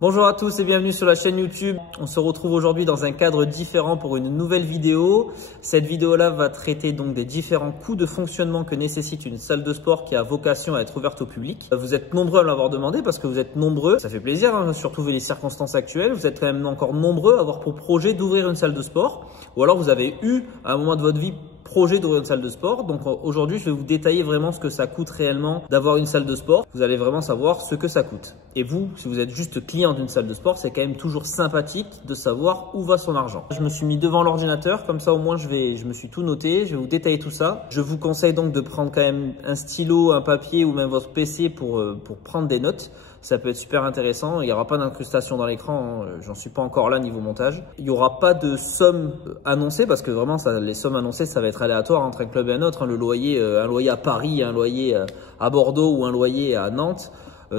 Bonjour à tous et bienvenue sur la chaîne YouTube. On se retrouve aujourd'hui dans un cadre différent pour une nouvelle vidéo. Cette vidéo-là va traiter donc des différents coûts de fonctionnement que nécessite une salle de sport qui a vocation à être ouverte au public. Vous êtes nombreux à l'avoir demandé parce que vous êtes nombreux. Ça fait plaisir, hein, surtout vu les circonstances actuelles. Vous êtes quand même encore nombreux à avoir pour projet d'ouvrir une salle de sport. Ou alors vous avez eu à un moment de votre vie projet d'ouvrir une salle de sport. Donc aujourd'hui, je vais vous détailler vraiment ce que ça coûte réellement d'avoir une salle de sport. Vous allez vraiment savoir ce que ça coûte. Et vous, si vous êtes juste client d'une salle de sport, c'est quand même toujours sympathique de savoir où va son argent. Je me suis mis devant l'ordinateur, comme ça au moins je me suis tout noté, je vais vous détailler tout ça. Je vous conseille donc de prendre quand même un stylo, un papier ou même votre PC pour prendre des notes. Ça peut être super intéressant. Il n'y aura pas d'incrustation dans l'écran. Hein. J'en suis pas encore là niveau montage. Il n'y aura pas de somme annoncée parce que vraiment, les sommes annoncées, ça va être aléatoire entre un club et un autre. Hein. Le loyer, un loyer à Paris, un loyer à Bordeaux ou un loyer à Nantes,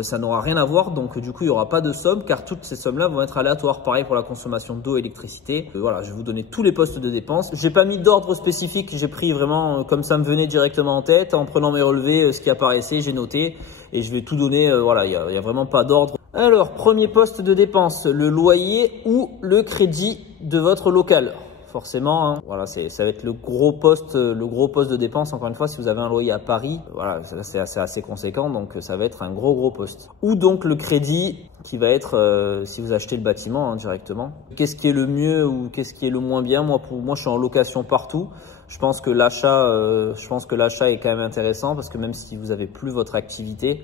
ça n'aura rien à voir. Donc du coup, il n'y aura pas de somme car toutes ces sommes-là vont être aléatoires. Pareil pour la consommation d'eau et électricité. Voilà, je vais vous donner tous les postes de dépenses. J'ai pas mis d'ordre spécifique. J'ai pris vraiment comme ça me venait directement en tête. En prenant mes relevés, ce qui apparaissait, j'ai noté. Et je vais tout donner, voilà, il y a vraiment pas d'ordre. Alors, premier poste de dépense, le loyer ou le crédit de votre local. Forcément, hein, voilà, ça va être le gros poste de dépense. Encore une fois, si vous avez un loyer à Paris, voilà, c'est assez conséquent, donc ça va être un gros poste. Ou donc le crédit qui va être si vous achetez le bâtiment hein, directement. Qu'est-ce qui est le mieux ou qu'est-ce qui est le moins bien? Moi, je suis en location partout. Je pense que l'achat est quand même intéressant parce que même si vous n'avez plus votre activité,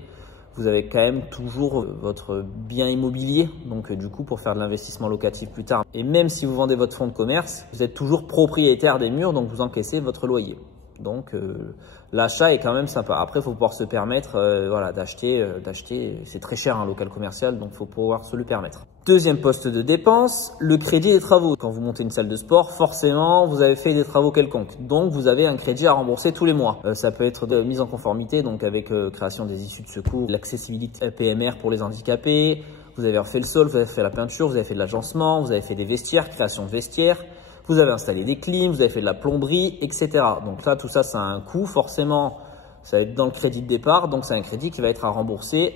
vous avez quand même toujours votre bien immobilier. Donc du coup, pour faire de l'investissement locatif plus tard. Et même si vous vendez votre fonds de commerce, vous êtes toujours propriétaire des murs, donc vous encaissez votre loyer. Donc l'achat est quand même sympa. Après, il faut pouvoir se permettre voilà, d'acheter. C'est très cher un local commercial, donc il faut pouvoir se le permettre. Deuxième poste de dépense, le crédit des travaux. Quand vous montez une salle de sport, forcément, vous avez fait des travaux quelconques. Donc, vous avez un crédit à rembourser tous les mois. Ça peut être de mise en conformité, donc avec création des issues de secours, l'accessibilité PMR pour les handicapés. Vous avez refait le sol, vous avez fait la peinture, vous avez fait de l'agencement, vous avez fait des vestiaires, création de vestiaires. Vous avez installé des clims, vous avez fait de la plomberie, etc. Donc là, tout ça, ça a un coût. Forcément, ça va être dans le crédit de départ. Donc, c'est un crédit qui va être à rembourser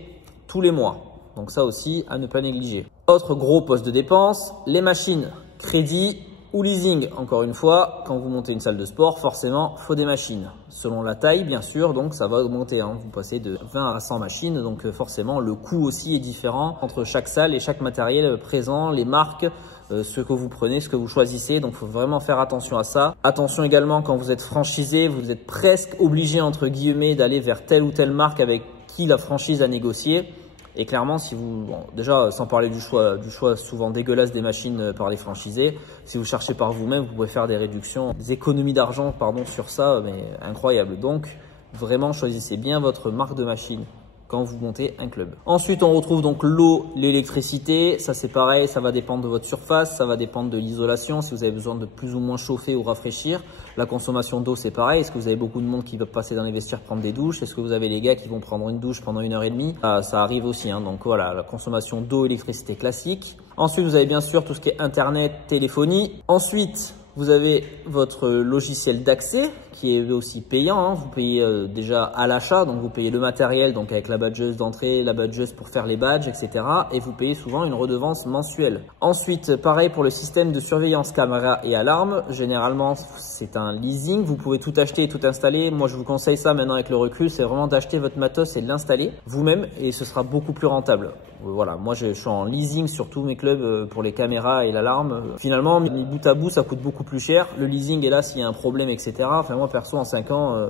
tous les mois. Donc ça aussi, à ne pas négliger. Autre gros poste de dépense, les machines, crédit ou leasing. Encore une fois, quand vous montez une salle de sport, forcément, il faut des machines. Selon la taille, bien sûr, donc ça va augmenter. Hein. Vous passez de 20 à 100 machines. Donc forcément, le coût aussi est différent entre chaque salle et chaque matériel présent, les marques, ce que vous prenez, ce que vous choisissez. Donc, il faut vraiment faire attention à ça. Attention également, quand vous êtes franchisé, vous êtes presque obligé, entre guillemets, d'aller vers telle ou telle marque avec qui la franchise a négocié. Et clairement, si vous, bon, déjà, sans parler du choix souvent dégueulasse des machines par les franchisés, si vous cherchez par vous-même, vous pouvez faire des réductions, des économies d'argent, pardon, sur ça, mais incroyable. Donc, vraiment, choisissez bien votre marque de machine quand vous montez un club. Ensuite, on retrouve donc l'eau, l'électricité. Ça, c'est pareil, ça va dépendre de votre surface, ça va dépendre de l'isolation, si vous avez besoin de plus ou moins chauffer ou rafraîchir. La consommation d'eau, c'est pareil. Est-ce que vous avez beaucoup de monde qui va passer dans les vestiaires prendre des douches? Est-ce que vous avez les gars qui vont prendre une douche pendant 1h30? Ça arrive aussi. Hein. Donc voilà, la consommation d'eau, électricité classique. Ensuite, vous avez bien sûr tout ce qui est Internet, téléphonie. Ensuite, vous avez votre logiciel d'accès qui est aussi payant. Hein. Vous payez déjà à l'achat, donc vous payez le matériel, donc avec la badgeuse d'entrée, la badgeuse pour faire les badges, etc. Et vous payez souvent une redevance mensuelle. Ensuite, pareil pour le système de surveillance caméra et alarme. Généralement, c'est un leasing. Vous pouvez tout acheter et tout installer. Moi, je vous conseille ça maintenant avec le recul, c'est vraiment d'acheter votre matos et de l'installer vous-même et ce sera beaucoup plus rentable. Voilà, moi je suis en leasing sur tous mes clubs pour les caméras et l'alarme. Finalement, mis bout à bout, ça coûte beaucoup plus cher. Le leasing est là s'il y a un problème, etc. Enfin, moi perso, en 5 ans,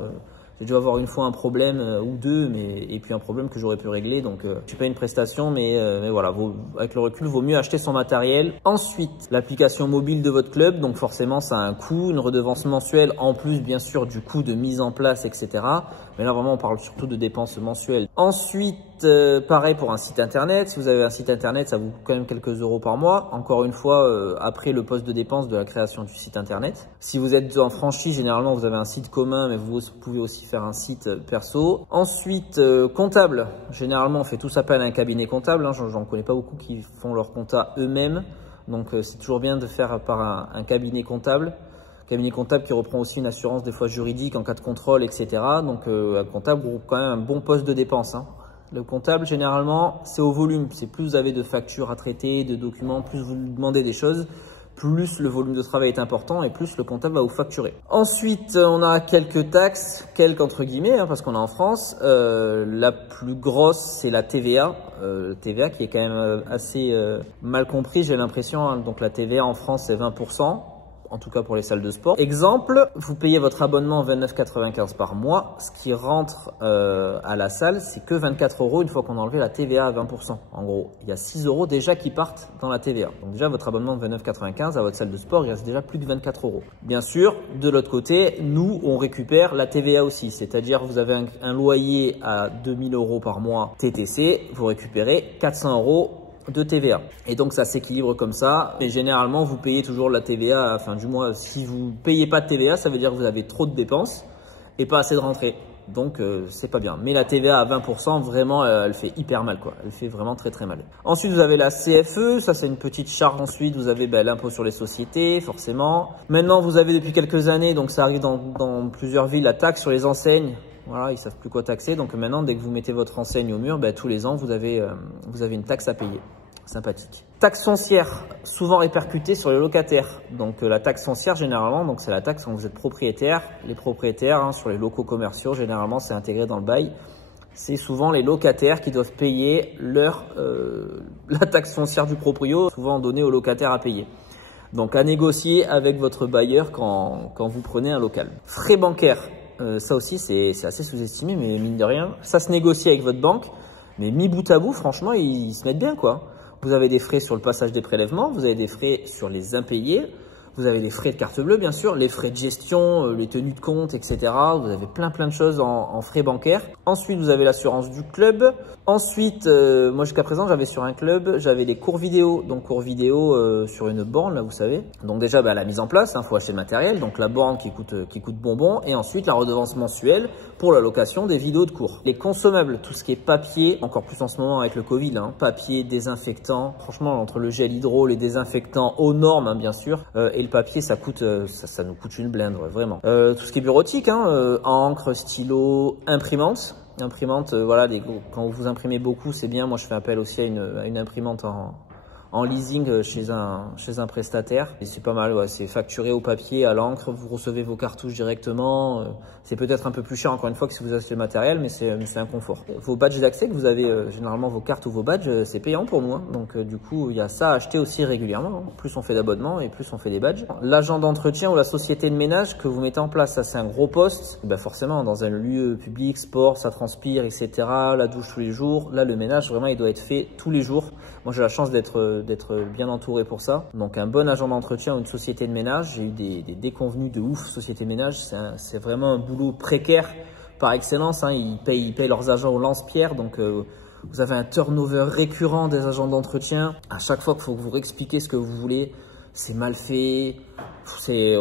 j'ai dû avoir une fois un problème ou deux, et puis un problème que j'aurais pu régler. Donc, je paye une prestation, mais voilà, avec le recul, il vaut mieux acheter son matériel. Ensuite, l'application mobile de votre club. Donc, forcément, ça a un coût, une redevance mensuelle, en plus, bien sûr, du coût de mise en place, etc. Mais là, vraiment, on parle surtout de dépenses mensuelles. Ensuite, pareil pour un site internet. Si vous avez un site internet, ça vous coûte quand même quelques euros par mois. Encore une fois, après le poste de dépense de la création du site internet. Si vous êtes en franchise, généralement, vous avez un site commun, mais vous pouvez aussi faire un site perso. Ensuite, comptable. Généralement, on fait tous appel à un cabinet comptable. Hein. J'en connais pas beaucoup qui font leur compta eux-mêmes. Donc, c'est toujours bien de faire par un cabinet comptable. Cabinet comptable qui reprend aussi une assurance des fois juridique en cas de contrôle, etc. Donc, un comptable groupe quand même un bon poste de dépense. Hein. Le comptable, généralement, c'est au volume. C'est plus vous avez de factures à traiter, de documents, plus vous lui demandez des choses, plus le volume de travail est important et plus le comptable va vous facturer. Ensuite, on a quelques taxes, quelques entre guillemets, parce qu'on est en France. La plus grosse, c'est la TVA. TVA qui est quand même assez mal compris, j'ai l'impression. Donc la TVA en France, c'est 20%. En tout cas pour les salles de sport. Exemple, vous payez votre abonnement 29,95 par mois. Ce qui rentre à la salle, c'est que 24 € une fois qu'on a enlevé la TVA à 20%. En gros, il y a 6 € déjà qui partent dans la TVA. Donc déjà, votre abonnement de 29,95 à votre salle de sport, il reste déjà plus de 24 €. Bien sûr, de l'autre côté, nous, on récupère la TVA aussi. C'est-à-dire, vous avez un loyer à 2000 € par mois TTC, vous récupérez 400 € de TVA. Et donc ça s'équilibre comme ça. Et généralement, vous payez toujours la TVA à la fin du mois. Si vous payez pas de TVA, ça veut dire que vous avez trop de dépenses et pas assez de rentrées. Donc c'est pas bien. Mais la TVA à 20%, vraiment, elle fait hyper mal, quoi. Elle fait vraiment très très mal. Ensuite, vous avez la CFE. Ça, c'est une petite charge. Ensuite, vous avez l'impôt sur les sociétés, forcément. Maintenant, vous avez depuis quelques années, donc ça arrive dans plusieurs villes, la taxe sur les enseignes. Voilà, ils savent plus quoi taxer. Donc maintenant, dès que vous mettez votre enseigne au mur, tous les ans, vous avez une taxe à payer. Sympathique. Taxe foncière, souvent répercutée sur les locataires. Donc la taxe foncière, généralement, donc c'est la taxe quand vous êtes propriétaire. Les propriétaires, sur les locaux commerciaux, généralement, c'est intégré dans le bail. C'est souvent les locataires qui doivent payer la taxe foncière du proprio, souvent donnée aux locataires à payer. Donc à négocier avec votre bailleur quand vous prenez un local. Frais bancaires, ça aussi c'est assez sous-estimé, mais mine de rien, ça se négocie avec votre banque. Mais mis bout à bout, franchement, ils se mettent bien, quoi. Vous avez des frais sur le passage des prélèvements, vous avez des frais sur les impayés, vous avez des frais de carte bleue bien sûr, les frais de gestion, les tenues de compte, etc. Vous avez plein de choses en frais bancaires. Ensuite, vous avez l'assurance du club. Ensuite, moi jusqu'à présent, j'avais sur un club, j'avais les cours vidéo. Donc cours vidéo sur une borne, là vous savez. Donc déjà la mise en place, faut acheter le matériel. Donc la borne qui coûte bonbon. Et ensuite la redevance mensuelle pour la location des vidéos de cours. Les consommables, tout ce qui est papier, encore plus en ce moment avec le Covid, papier, désinfectant. Franchement, entre le gel hydro, les désinfectants aux normes, bien sûr, et le papier, ça nous coûte une blinde, vraiment. Tout ce qui est bureautique, encre, stylo, imprimante. Imprimante, voilà, quand vous imprimez beaucoup, c'est bien. Moi, je fais appel aussi à une imprimante en leasing chez un prestataire. Et c'est pas mal, ouais, c'est facturé au papier, à l'encre, vous recevez vos cartouches directement. C'est peut-être un peu plus cher encore une fois que si vous achetez le matériel, mais c'est un confort. Vos badges d'accès que vous avez, généralement vos cartes ou vos badges, c'est payant pour nous. Donc du coup, il y a ça à acheter aussi régulièrement. Plus on fait d'abonnements et plus on fait des badges. L'agent d'entretien ou la société de ménage que vous mettez en place, ça c'est un gros poste. Forcément, dans un lieu public, sport, ça transpire, etc. La douche tous les jours. Là, le ménage, vraiment, il doit être fait tous les jours. Moi, j'ai la chance d'être bien entouré pour ça. Donc, un bon agent d'entretien ou une société de ménage. J'ai eu des déconvenus de ouf, société de ménage. C'est vraiment un boulot précaire par excellence. Ils payent leurs agents au lance-pierre. Donc, vous avez un turnover récurrent des agents d'entretien. À chaque fois qu'il faut que vous réexpliquiez ce que vous voulez, c'est mal fait. C'est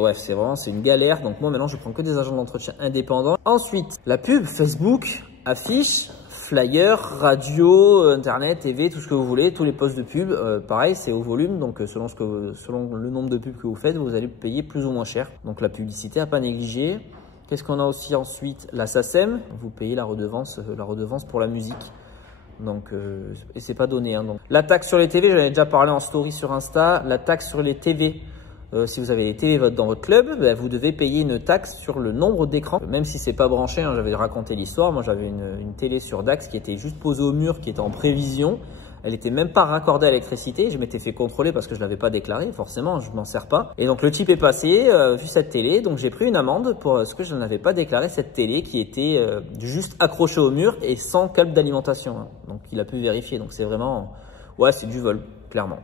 une galère. Donc, moi, maintenant, je prends que des agents d'entretien indépendants. Ensuite, la pub, Facebook, affiche, flyer, radio, internet, TV, tout ce que vous voulez, tous les postes de pub, pareil, c'est au volume, donc selon le nombre de pubs que vous faites, vous allez payer plus ou moins cher. Donc la publicité à pas négliger. Qu'est-ce qu'on a aussi ensuite? La SACEM, vous payez la redevance pour la musique. Donc, et c'est pas donné. Donc. La taxe sur les TV, j'en ai déjà parlé en story sur Insta. La taxe sur les TV. Si vous avez des TV dans votre club, vous devez payer une taxe sur le nombre d'écrans. Même si c'est pas branché, j'avais raconté l'histoire. Moi, j'avais une télé sur Dax qui était juste posée au mur, qui était en prévision. Elle était même pas raccordée à l'électricité. Je m'étais fait contrôler parce que je l'avais pas déclaré. Forcément, je m'en sers pas. Et donc, le type est passé, vu cette télé. Donc, j'ai pris une amende parce que je n'avais pas déclaré cette télé qui était juste accrochée au mur et sans câble d'alimentation. Donc, il a pu vérifier. Donc, c'est vraiment, ouais, c'est du vol, clairement.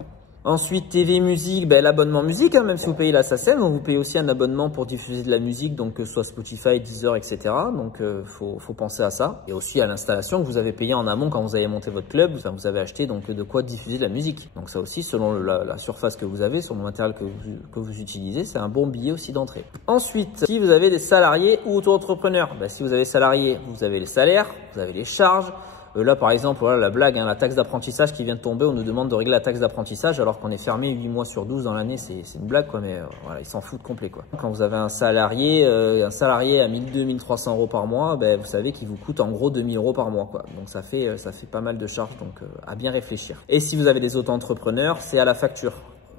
Ensuite, TV musique, l'abonnement musique, même si vous payez la SACEM, vous payez aussi un abonnement pour diffuser de la musique, donc que ce soit Spotify, Deezer, etc. Donc, faut penser à ça. Et aussi à l'installation que vous avez payé en amont quand vous avez monté votre club, vous avez acheté donc de quoi diffuser de la musique. Donc ça aussi, selon la surface que vous avez, selon le matériel que vous utilisez, c'est un bon billet aussi d'entrée. Ensuite, si vous avez des salariés ou auto-entrepreneurs, si vous avez salariés, vous avez les salaires, vous avez les charges, Là, par exemple, voilà la blague, hein, la taxe d'apprentissage qui vient de tomber, on nous demande de régler la taxe d'apprentissage alors qu'on est fermé 8 mois sur 12 dans l'année, c'est une blague quoi, mais voilà, ils s'en foutent complet quoi. Quand vous avez un salarié à 1200-1300 euros par mois, ben, vous savez qu'il vous coûte en gros 2000 euros par mois quoi. Donc ça fait pas mal de charges, donc à bien réfléchir. Et si vous avez des auto-entrepreneurs, c'est à la facture.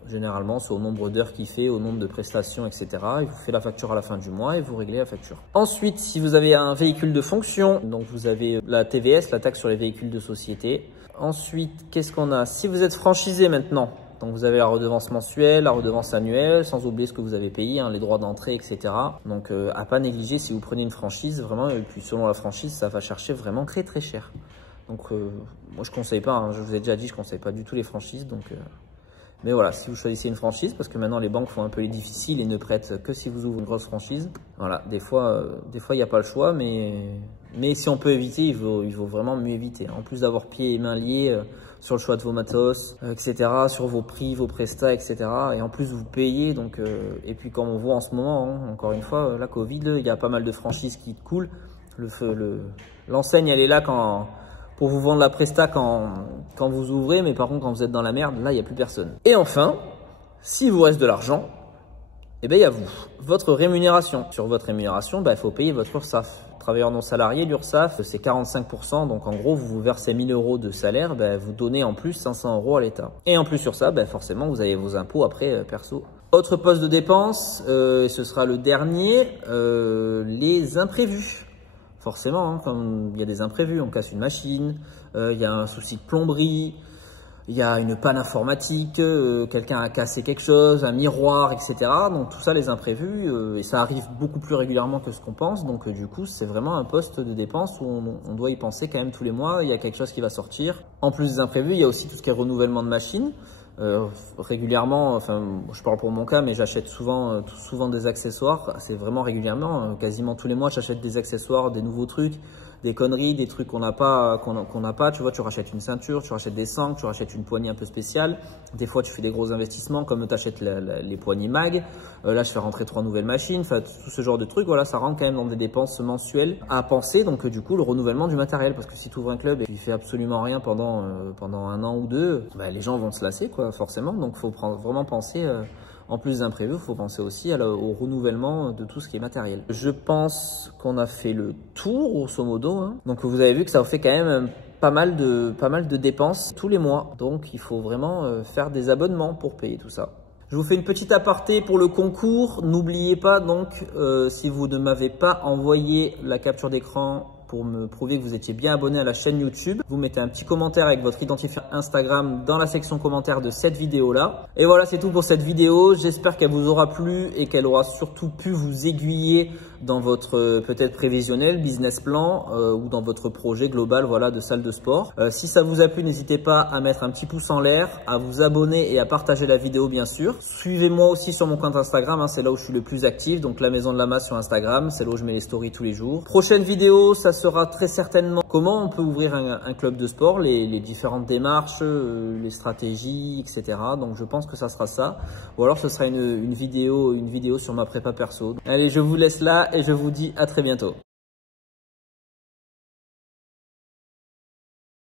Généralement, c'est au nombre d'heures qu'il fait, au nombre de prestations, etc. Il vous fait la facture à la fin du mois et vous réglez la facture. Ensuite, si vous avez un véhicule de fonction, donc vous avez la TVS, la taxe sur les véhicules de société. Ensuite, qu'est-ce qu'on a? Si vous êtes franchisé maintenant, donc vous avez la redevance mensuelle, la redevance annuelle, sans oublier ce que vous avez payé, hein, les droits d'entrée, etc. Donc à pas négliger si vous prenez une franchise, vraiment, et puis selon la franchise, ça va chercher vraiment très très cher. Donc moi je conseille pas, hein, je vous ai déjà dit, je conseille pas du tout les franchises, donc... Mais voilà, si vous choisissez une franchise, parce que maintenant les banques font un peu les difficiles et ne prêtent que si vous ouvrez une grosse franchise. Voilà, des fois il n'y a pas le choix, mais si on peut éviter, il vaut vraiment mieux éviter. En plus d'avoir pieds et mains liés sur le choix de vos matos, etc., sur vos prix, vos prestats, etc. Et en plus vous payez, donc et puis comme on voit en ce moment, hein, encore une fois, la Covid, il y a pas mal de franchises qui coulent. L'enseigne, elle est là pour vous vendre la presta quand vous ouvrez, mais par contre quand vous êtes dans la merde, là il n'y a plus personne. Et enfin, s'il vous reste de l'argent, eh bien il y a vous, votre rémunération. Sur votre rémunération, il faut payer votre URSSAF. Travailleurs non salariés, l'URSSAF c'est 45%, donc en gros vous vous versez 1000 euros de salaire, vous donnez en plus 500 euros à l'État. Et en plus sur ça, forcément vous avez vos impôts après perso. Autre poste de dépense, et ce sera le dernier, les imprévus. Forcément, hein, comme il y a des imprévus, on casse une machine, il y a un souci de plomberie, il y a une panne informatique, quelqu'un a cassé quelque chose, un miroir, etc. Donc tout ça, les imprévus, et ça arrive beaucoup plus régulièrement que ce qu'on pense. Donc du coup, c'est vraiment un poste de dépense où on doit y penser quand même tous les mois. Il y a quelque chose qui va sortir. En plus des imprévus, il y a aussi tout ce qui est renouvellement de machines. Régulièrement, enfin je parle pour mon cas, mais j'achète souvent des accessoires. C'est vraiment régulièrement, quasiment tous les mois j'achète des accessoires, des nouveaux trucs, des conneries, des trucs qu'on n'a pas, tu vois, tu rachètes une ceinture, tu rachètes des sangles, tu rachètes une poignée un peu spéciale. Des fois tu fais des gros investissements comme tu achètes les poignées mag. Là je fais rentrer 3 nouvelles machines, enfin tout ce genre de trucs, voilà, ça rentre quand même dans des dépenses mensuelles à penser. Donc du coup le renouvellement du matériel, parce que si tu ouvres un club et tu fais absolument rien pendant 1 an ou 2, les gens vont se lasser quoi, forcément. Donc faut vraiment penser, en plus d'imprévus, il faut penser aussi au renouvellement de tout ce qui est matériel. Je pense qu'on a fait le tour, grosso modo, hein. Donc vous avez vu que ça vous fait quand même pas mal de dépenses tous les mois. Donc il faut vraiment faire des abonnements pour payer tout ça. Je vous fais une petite aparté pour le concours. N'oubliez pas donc, si vous ne m'avez pas envoyé la capture d'écran pour me prouver que vous étiez bien abonné à la chaîne YouTube, vous mettez un petit commentaire avec votre identifiant Instagram dans la section commentaires de cette vidéo là. Et voilà, c'est tout pour cette vidéo. J'espère qu'elle vous aura plu et qu'elle aura surtout pu vous aiguiller dans votre peut-être prévisionnel, business plan ou dans votre projet global, voilà, de salle de sport. Si ça vous a plu, n'hésitez pas à mettre un petit pouce en l'air, à vous abonner et à partager la vidéo bien sûr. Suivez-moi aussi sur mon compte Instagram, hein, c'est là où je suis le plus actif, donc la Maison de la Masse sur Instagram, c'est là où je mets les stories tous les jours. Prochaine vidéo, ça sera très certainement comment on peut ouvrir un club de sport, les différentes démarches, les stratégies, etc. Donc je pense que ça sera ça. Ou alors ce sera une vidéo sur ma prépa perso. Allez, je vous laisse là et je vous dis à très bientôt.